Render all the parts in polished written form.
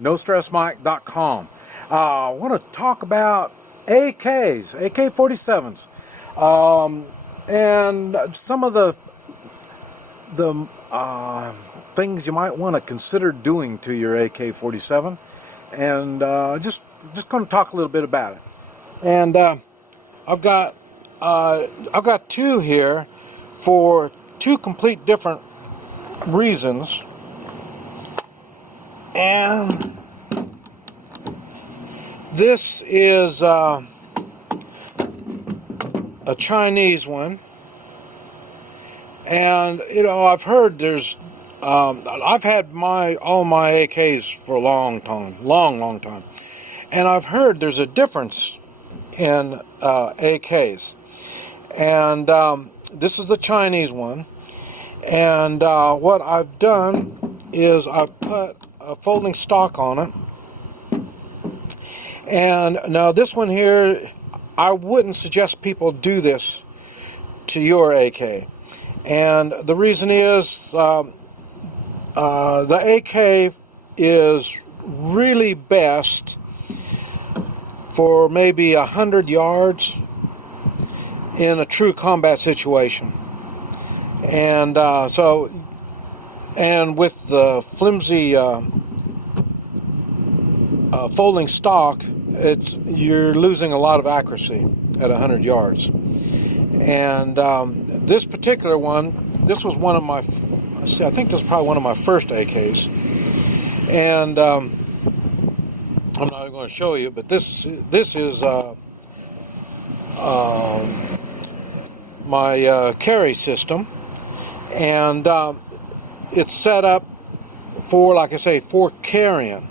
NoStressMike.com. I want to talk about AKs, AK-47s, and some of the things you might want to consider doing to your AK-47, and just going to talk a little bit about it. And I've got two here for two complete different reasons. And this is a Chinese one, and I've heard there's I've had all my AKs for a long time, and I've heard there's a difference in AKs, and this is the Chinese one. And what I've done is I've put a folding stock on it. And now this one here, I wouldn't suggest people do this to your AK. And the reason is the AK is really best for maybe 100 yards in a true combat situation. And and with the flimsy folding stock, you're losing a lot of accuracy at 100 yards. And this particular one, this was one of my, I think this is probably one of my first AKs. And I'm not going to show you, but this is my carry system. And it's set up for, like I say, for carrying.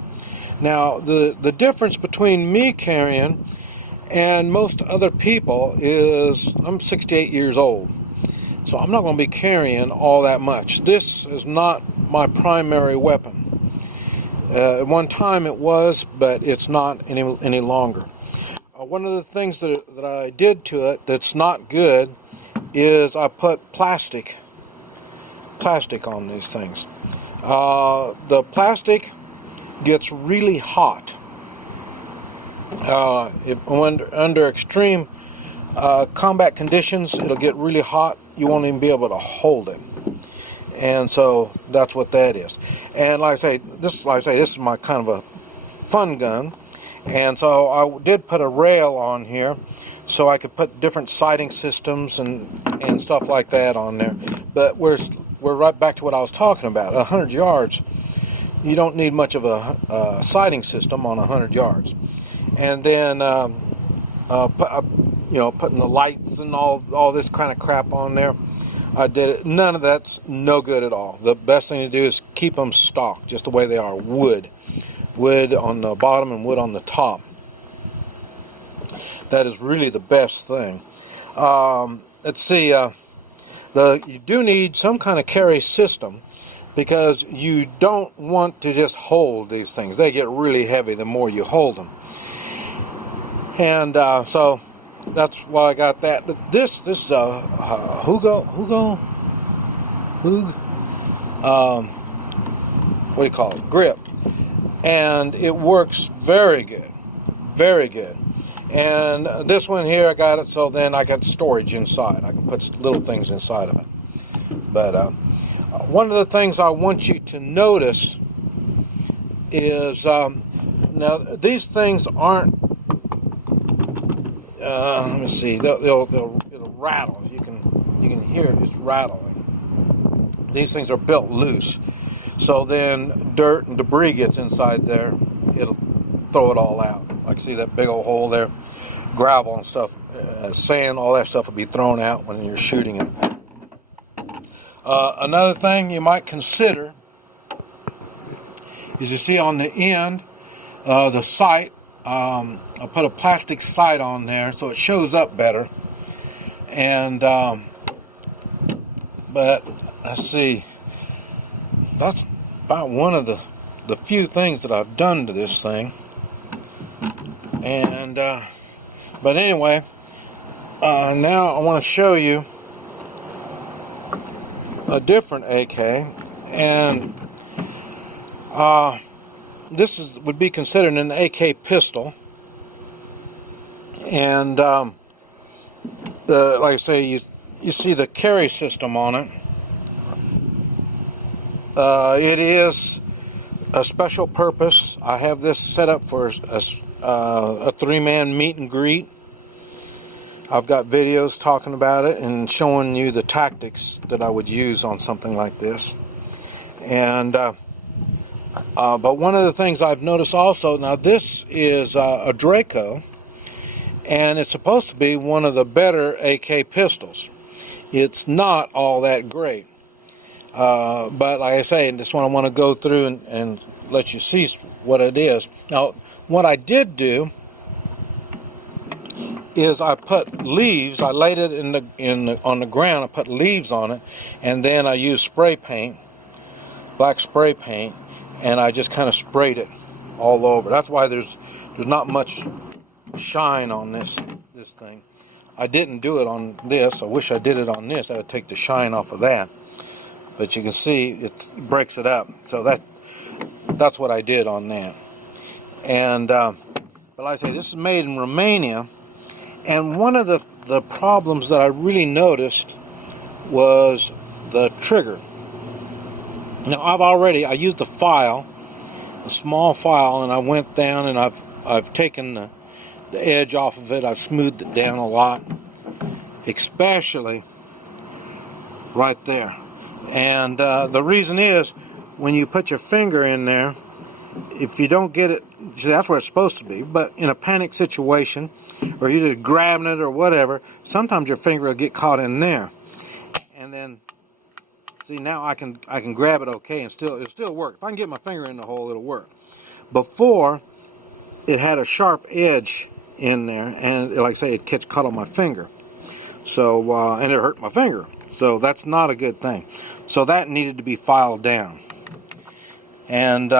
Now, the difference between me carrying and most other people is I'm 68 years old. So I'm not going to be carrying all that much. This is not my primary weapon. At one time it was, but it's not any longer. One of the things that I did to it that's not good is I put plastic on these things. The plastic gets really hot. When under extreme combat conditions, it'll get really hot. You won't even be able to hold it. And so that's what that is. And like I say, this is my kind of a fun gun. And so I did put a rail on here so I could put different sighting systems and stuff like that on there. But we're right back to what I was talking about. 100 yards, you don't need much of a sighting system on 100 yards. And then putting the lights and all this kind of crap on there, I did it. None of that's no good at all. The best thing to do is keep them stock just the way they are. Wood on the bottom and wood on the top. That is really the best thing. Let's see. You do need some kind of carry system, because you don't want to just hold these things. They get really heavy the more you hold them. And so that's why I got that. This is a Hugo. What do you call it? Grip. And it works very good. And this one here, I got it so then I got storage inside. I can put little things inside of it. But one of the things I want you to notice is now these things aren't. Let me see. It'll rattle. You can hear it. It's rattling. These things are built loose, so then dirt and debris gets inside there. It'll throw it all out. Like, see that big old hole there? Gravel and stuff, sand, all that stuff will be thrown out when you're shooting it. Another thing you might consider is, you see on the end, the sight. I'll put a plastic sight on there so it shows up better. And but let's see, that's about one of the few things that I've done to this thing. And but anyway, now I want to show you a different AK, and would be considered an AK pistol, and like I say, you see the carry system on it. It is a special purpose. I have this set up for a three-man meet and greet. I've got videos talking about it and showing you the tactics that I would use on something like this. And but one of the things I've noticed also, now this is a Draco, and it's supposed to be one of the better AK pistols. It's not all that great. But like I say, this one I want to go through and let you see what it is. Now, what I did do is I put leaves. I laid it on the ground. I put leaves on it, and then I used spray paint, black spray paint, and I just kind of sprayed it all over. That's why there's not much shine on this thing. I didn't do it on this. I wish I did it on this. I would take the shine off of that. But you can see it breaks it up. So that's what I did on that. And but like I say, this is made in Romania. And one of the problems that I really noticed was the trigger. Now I used a file, a small file, and I went down and I've taken the edge off of it. I've smoothed it down a lot, especially right there. And the reason is, when you put your finger in there, if you don't get it, see, that's where it's supposed to be, but in a panic situation, or you're just grabbing it or whatever, sometimes your finger will get caught in there. And then, see, now I can grab it okay, and it'll still work. If I can get my finger in the hole, it'll work. Before, it had a sharp edge in there, and like I say, it gets caught on my finger. So, and it hurt my finger. So that's not a good thing. So that needed to be filed down. And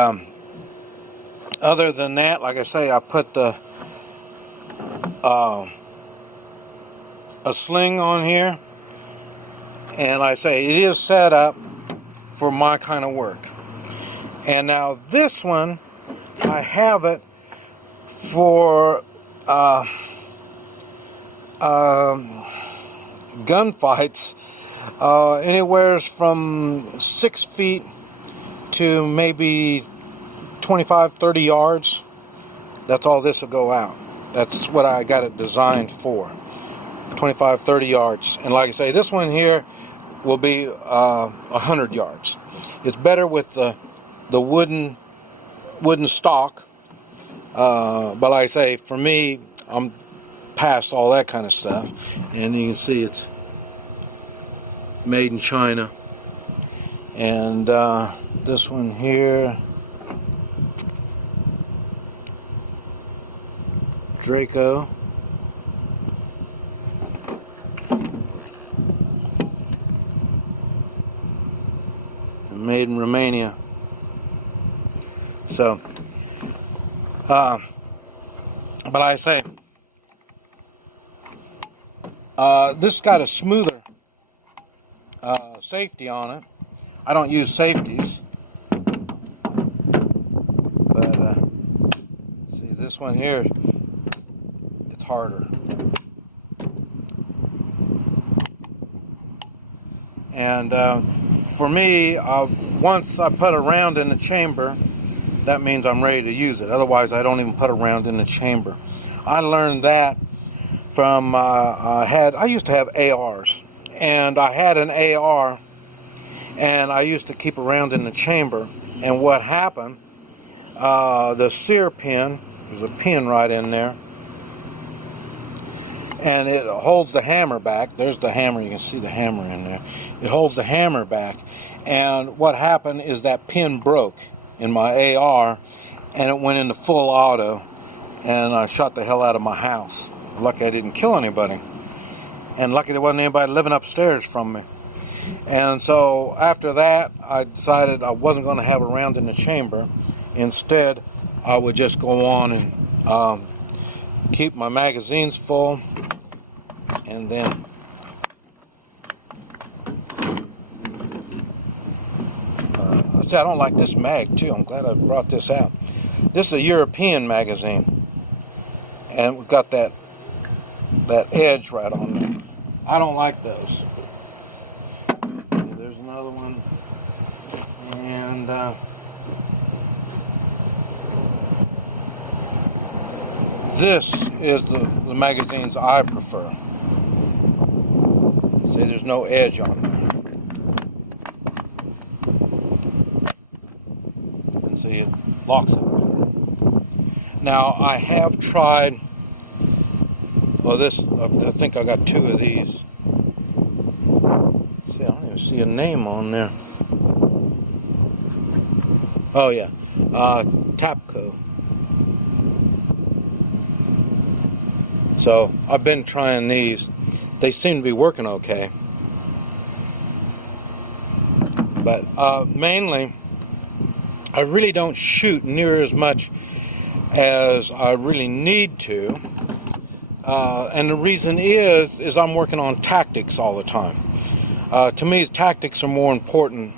other than that, like I say, I put a sling on here, and like I say, it is set up for my kind of work. And now this one, I have it for gunfights, anywhere from 6 feet to maybe 25-30 yards. That's all this will go out. That's what I got it designed for, 25-30 yards. And like I say, this one here will be 100 yards. It's better with the wooden stock, but like I say, for me, I'm past all that kind of stuff. And you can see it's made in China. And this one here, Draco. Made in Romania. So, but I say, this got a smoother safety on it. I don't use safeties, but see, this one here, it's harder. And for me, once I put a round in the chamber, that means I'm ready to use it. Otherwise, I don't even put a round in the chamber. I learned that from I used to have ARs, and I had an AR, and I used to keep a round in the chamber. And what happened? The sear pin, there's a pin right in there, and it holds the hammer back. There's the hammer. You can see the hammer in there. It holds the hammer back. And what happened is that pin broke in my AR, and it went into full auto, and I shot the hell out of my house. Lucky I didn't kill anybody, and lucky there wasn't anybody living upstairs from me. And so after that, I decided I wasn't going to have a round in the chamber. Instead, I would just go on and keep my magazines full, and then see, I don't like this mag too. I'm glad I brought this out. This is a European magazine, and we've got that edge right on there. I don't like those. There's another one, and this is the magazines I prefer. See, there's no edge on there. And see, it locks it. Now, I have tried, well, this, I think I got 2 of these. See, I don't even see a name on there. Oh, yeah, Tapco. So, I've been trying these. They seem to be working okay. But mainly, I really don't shoot near as much as I really need to. And the reason is I'm working on tactics all the time. To me, tactics are more important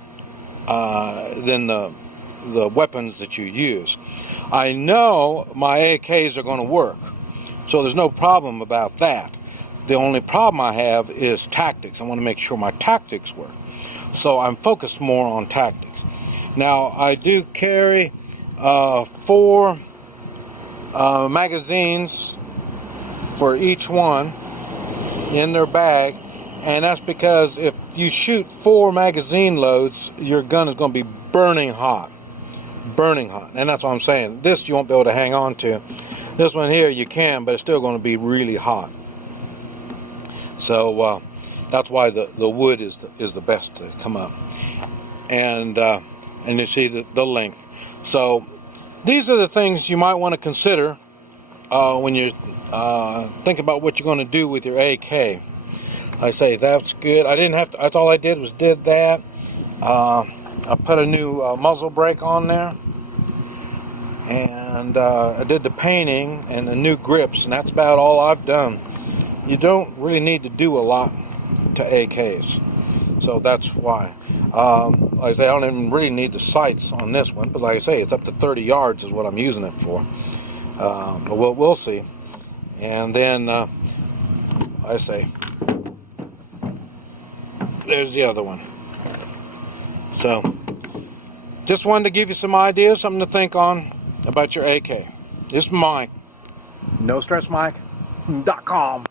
than the weapons that you use. I know my AKs are going to work, so there's no problem about that. The only problem I have is tactics. I want to make sure my tactics work. So I'm focused more on tactics. Now, I do carry 4 magazines for each one in their bag, and that's because if you shoot 4 magazine loads, your gun is going to be burning hot. And that's what I'm saying. This you won't be able to hang on to. This one here you can, but it's still going to be really hot. So that's why the wood is the best to come up, and you see the length. So these are the things you might want to consider when you think about what you're going to do with your AK. I say that's good. I didn't have to. That's all I did was did that. I put a new muzzle brake on there, and I did the painting and the new grips, and that's about all I've done. You don't really need to do a lot to AKs, so that's why. Like I say, I don't even really need the sights on this one, but like I say, it's up to 30 yards is what I'm using it for. But we'll see. And then I say, there's the other one. So, just wanted to give you some ideas, something to think on about your AK. This is Mike. NoStressMike.com.